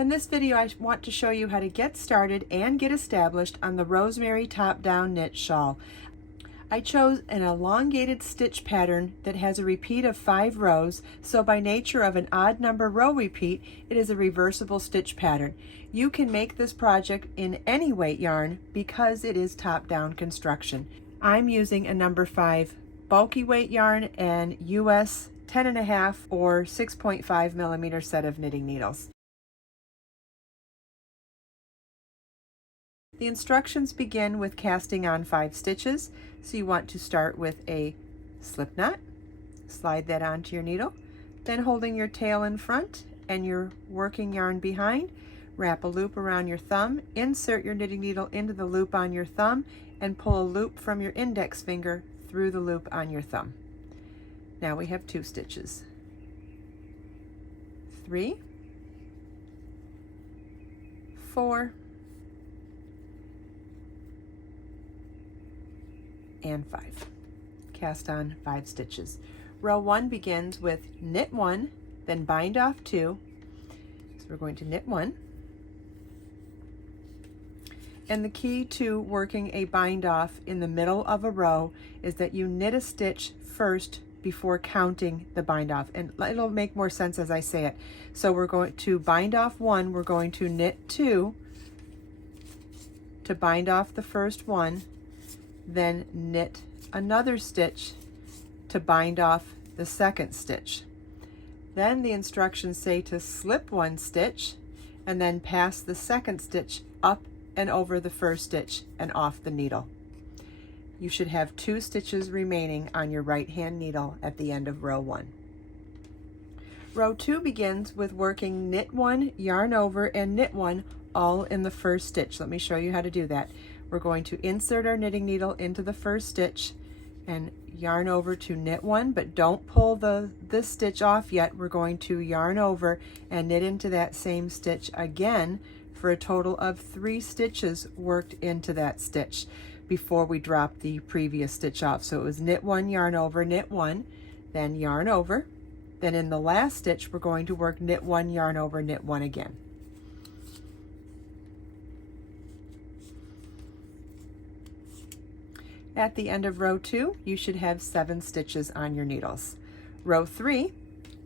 In this video, I want to show you how to get started and get established on the Rosemary top-down knit shawl. I chose an elongated stitch pattern that has a repeat of 5 rows, so by nature of an odd number row repeat, it is a reversible stitch pattern. You can make this project in any weight yarn because it is top-down construction. I'm using a number 5 bulky weight yarn and US 10.5 or 6.5 millimeter set of knitting needles. The instructions begin with casting on 5 stitches. So you want to start with a slip knot, slide that onto your needle, then holding your tail in front and your working yarn behind, wrap a loop around your thumb, insert your knitting needle into the loop on your thumb, and pull a loop from your index finger through the loop on your thumb. Now we have 2 stitches. 3, 4, and 5. Cast on 5 stitches. Row 1 begins with knit 1, then bind off 2. So we're going to knit 1. And the key to working a bind off in the middle of a row is that you knit a stitch first before counting the bind off, and it'll make more sense as I say it. So we're going to bind off 1, we're going to knit 2 to bind off the first one, then knit another stitch to bind off the second stitch. Then the instructions say to slip 1 stitch and then pass the second stitch up and over the first stitch and off the needle. You should have 2 stitches remaining on your right hand needle at the end of row 1. Row 2 begins with working knit 1, yarn over, and knit 1 all in the first stitch. Let me show you how to do that. We're going to insert our knitting needle into the first stitch and yarn over to knit 1, but don't pull this stitch off yet. We're going to yarn over and knit into that same stitch again for a total of 3 stitches worked into that stitch before we drop the previous stitch off. So it was knit 1, yarn over, knit 1, then yarn over. Then in the last stitch, we're going to work knit 1, yarn over, knit 1 again. At the end of row 2, you should have 7 stitches on your needles. Row 3,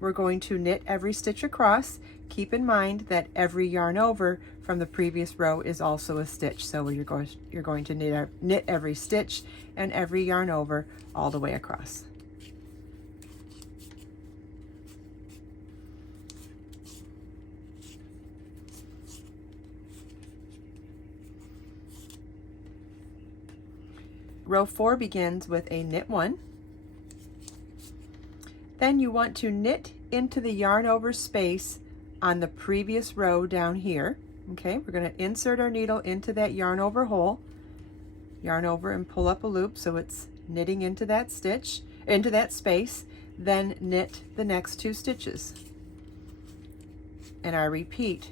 we're going to knit every stitch across. Keep in mind that every yarn over from the previous row is also a stitch. So you're going to knit every stitch and every yarn over all the way across. Row 4 begins with a knit 1. Then you want to knit into the yarn over space on the previous row down here. Okay, we're going to insert our needle into that yarn over hole, yarn over and pull up a loop so it's knitting into that stitch, into that space, then knit the next 2 stitches. And our repeat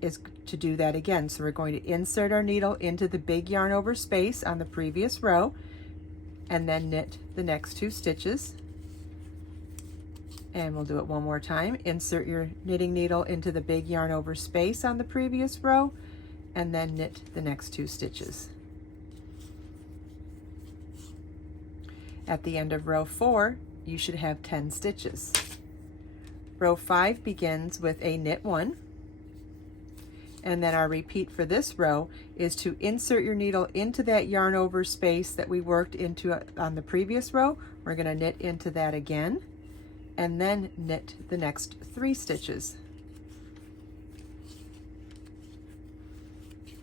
is to do that again. So we're going to insert our needle into the big yarn over space on the previous row and then knit the next 2 stitches. And we'll do it one more time. Insert your knitting needle into the big yarn over space on the previous row and then knit the next 2 stitches. At the end of row 4, you should have 10 stitches. Row 5 begins with a knit 1. And then our repeat for this row is to insert your needle into that yarn over space that we worked into on the previous row. We're going to knit into that again and then knit the next 3 stitches.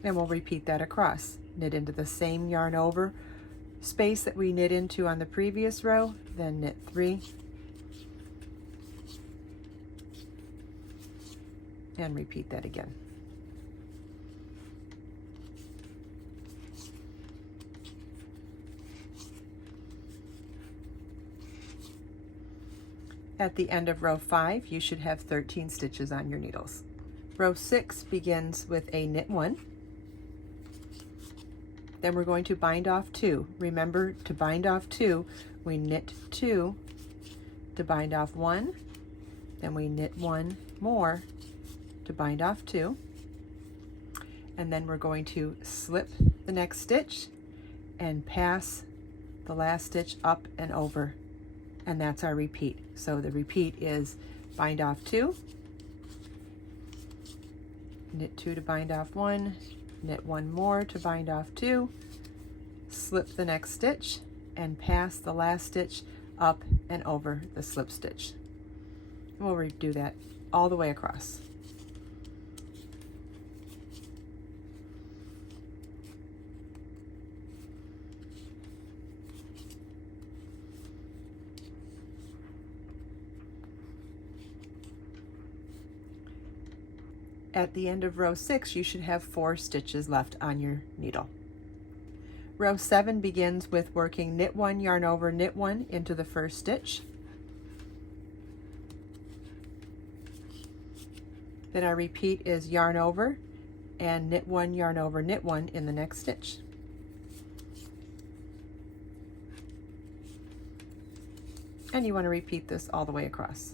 And we'll repeat that across. Knit into the same yarn over space that we knit into on the previous row, then knit 3 and repeat that again. At the end of row 5, you should have 13 stitches on your needles. Row 6 begins with a knit 1. Then we're going to bind off 2. Remember, to bind off 2, we knit 2 to bind off 1, then we knit 1 more to bind off 2, and then we're going to slip the next stitch and pass the last stitch up and over, and that's our repeat. So the repeat is bind off 2, knit 2 to bind off 1, knit 1 more to bind off 2, slip the next stitch and pass the last stitch up and over the slip stitch. We'll redo that all the way across. At the end of row 6, you should have 4 stitches left on your needle. Row 7 begins with working knit 1, yarn over, knit 1 into the first stitch. Then our repeat is yarn over and knit 1, yarn over, knit 1 in the next stitch. And you want to repeat this all the way across.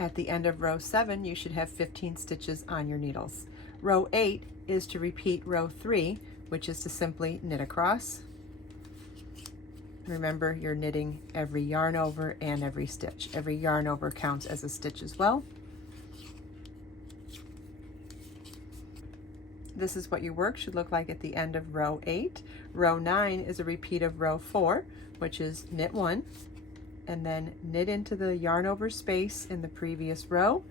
At the end of row 7, you should have 15 stitches on your needles. Row 8 is to repeat row 3, which is to simply knit across. Remember, you're knitting every yarn over and every stitch. Every yarn over counts as a stitch as well. This is what your work should look like at the end of row 8. Row 9 is a repeat of row 4, which is knit 1, and then knit into the yarn over space in the previous row,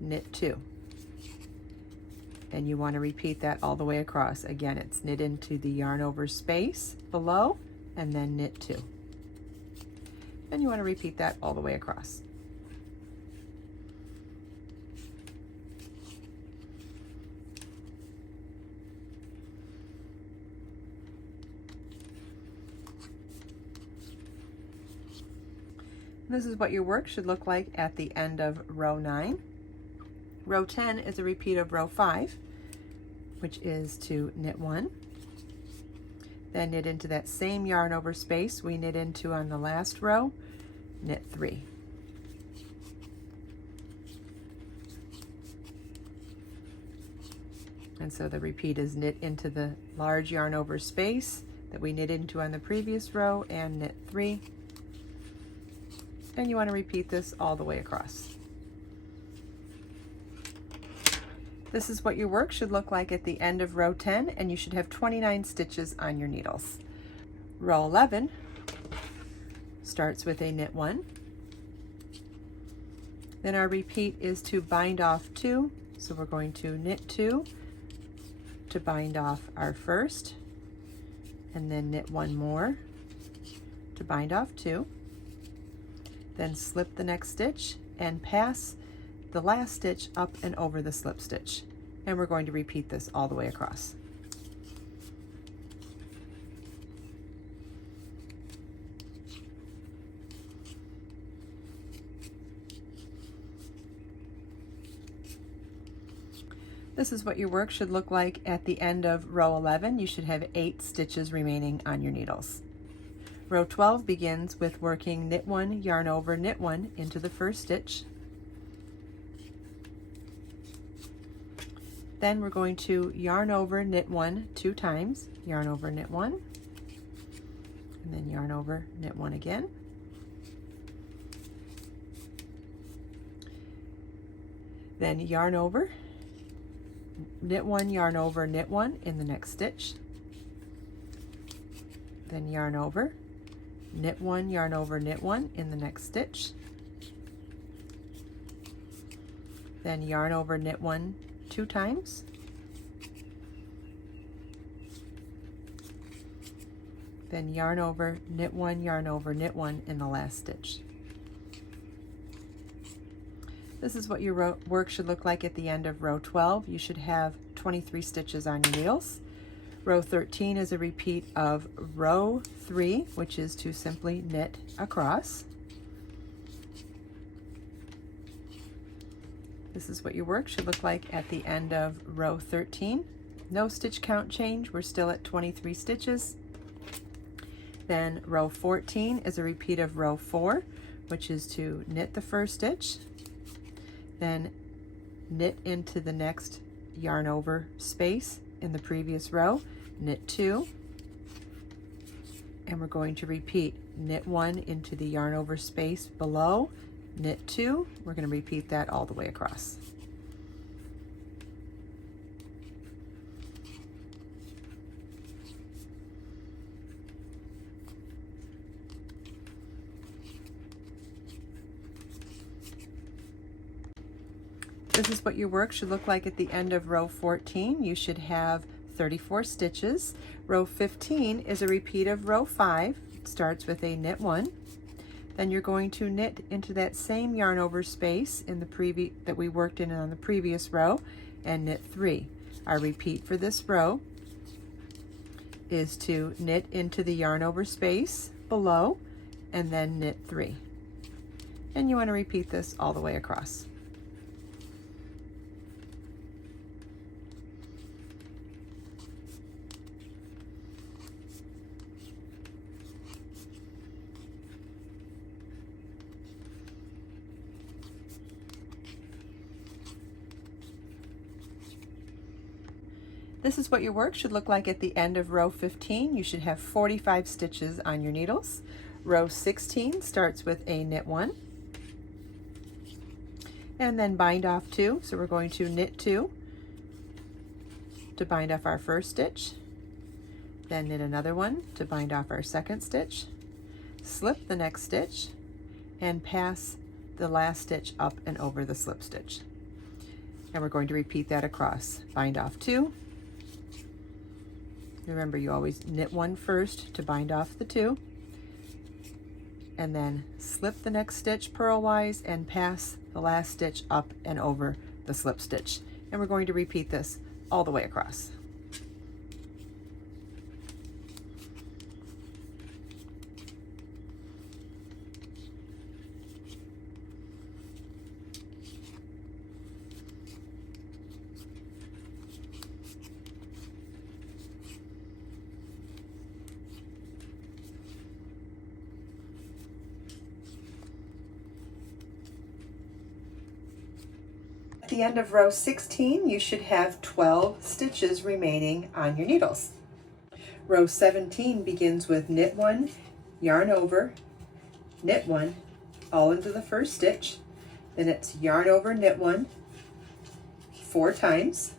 knit 2. And you want to repeat that all the way across. Again, it's knit into the yarn over space below and then knit 2. And you want to repeat that all the way across. This is what your work should look like at the end of row 9. Row 10 is a repeat of row 5, which is to knit 1, then knit into that same yarn over space we knit into on the last row, knit 3. And so the repeat is knit into the large yarn over space that we knit into on the previous row and knit 3. And you want to repeat this all the way across. This is what your work should look like at the end of row 10, and you should have 29 stitches on your needles. Row 11 starts with a knit 1. Then our repeat is to bind off 2, so we're going to knit 2 to bind off our first, and then knit 1 more to bind off 2. Then slip the next stitch and pass the last stitch up and over the slip stitch. And we're going to repeat this all the way across. This is what your work should look like at the end of row 11. You should have 8 stitches remaining on your needles. Row 12 begins with working knit 1, yarn over, knit 1 into the first stitch. Then we're going to yarn over, knit 1 2 times, yarn over, knit 1, and then yarn over, knit 1 again. Then yarn over, knit 1, yarn over, knit 1 in the next stitch. Then yarn over, knit 1, yarn over, knit 1 in the next stitch. Then yarn over, knit 1 2 times. Then yarn over, knit 1, yarn over, knit 1 in the last stitch. This is what your work should look like at the end of row 12. You should have 23 stitches on your needles. Row 13 is a repeat of row 3, which is to simply knit across. This is what your work should look like at the end of row 13. No stitch count change, we're still at 23 stitches. Then row 14 is a repeat of row 4, which is to knit the first stitch, then knit into the next yarn over space in the previous row, knit 2, and we're going to repeat knit 1 into the yarn over space below, knit 2, we're going to repeat that all the way across. This is what your work should look like at the end of row 14. You should have 34 stitches. Row 15 is a repeat of row 5. It starts with a knit 1. Then you're going to knit into that same yarn over space in the that we worked in on the previous row and knit 3. Our repeat for this row is to knit into the yarn over space below and then knit 3. And you want to repeat this all the way across. This is what your work should look like at the end of row 15. You should have 45 stitches on your needles. Row 16 starts with a knit 1 and then bind off 2. So we're going to knit 2 to bind off our first stitch, then knit another one to bind off our second stitch, slip the next stitch, and pass the last stitch up and over the slip stitch. And we're going to repeat that across. Bind off 2. Remember, you always knit 1 first to bind off the 2, and then slip the next stitch purlwise and pass the last stitch up and over the slip stitch. And we're going to repeat this all the way across. At the end of row 16, you should have 12 stitches remaining on your needles. Row 17 begins with knit 1, yarn over, knit 1, all into the first stitch. Then it's yarn over, knit 1, 4 times.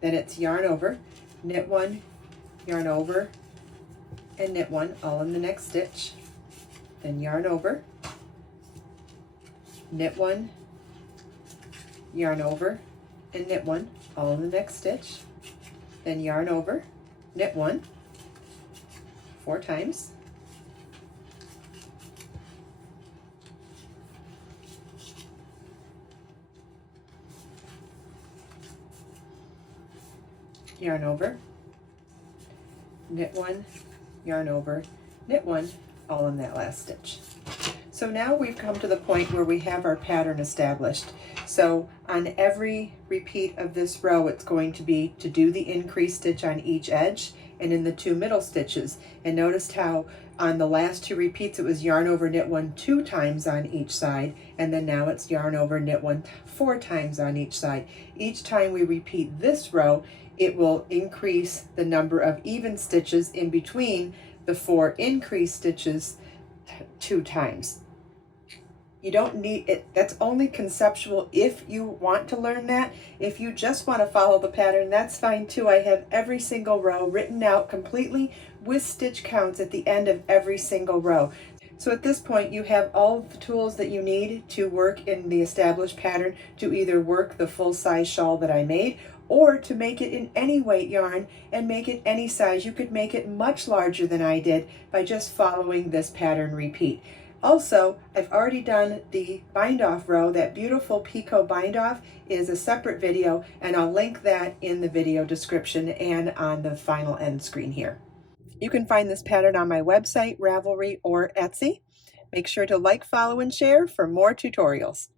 Then it's yarn over, knit 1, yarn over, and knit 1 all in the next stitch. Then yarn over, knit 1, yarn over, and knit 1 all in the next stitch. Then yarn over, knit 1, 4 times. Yarn over, knit 1, yarn over, knit 1, all in that last stitch. So now we've come to the point where we have our pattern established. So on every repeat of this row, it's going to be to do the increased stitch on each edge and in the 2 middle stitches. And notice how on the last 2 repeats it was yarn over, knit 1 2 times on each side, and then now it's yarn over, knit 1 4 times on each side. Each time we repeat this row, it will increase the number of even stitches in between the 4 increased stitches 2 times. You don't need it, that's only conceptual if you want to learn that. If you just want to follow the pattern, that's fine too. I have every single row written out completely with stitch counts at the end of every single row. So at this point, you have all the tools that you need to work in the established pattern to either work the full size shawl that I made or to make it in any weight yarn and make it any size. You could make it much larger than I did by just following this pattern repeat. Also, I've already done the bind off row. That beautiful picot bind off is a separate video, and I'll link that in the video description and on the final end screen here. You can find this pattern on my website, Ravelry, or Etsy. Make sure to like, follow, and share for more tutorials.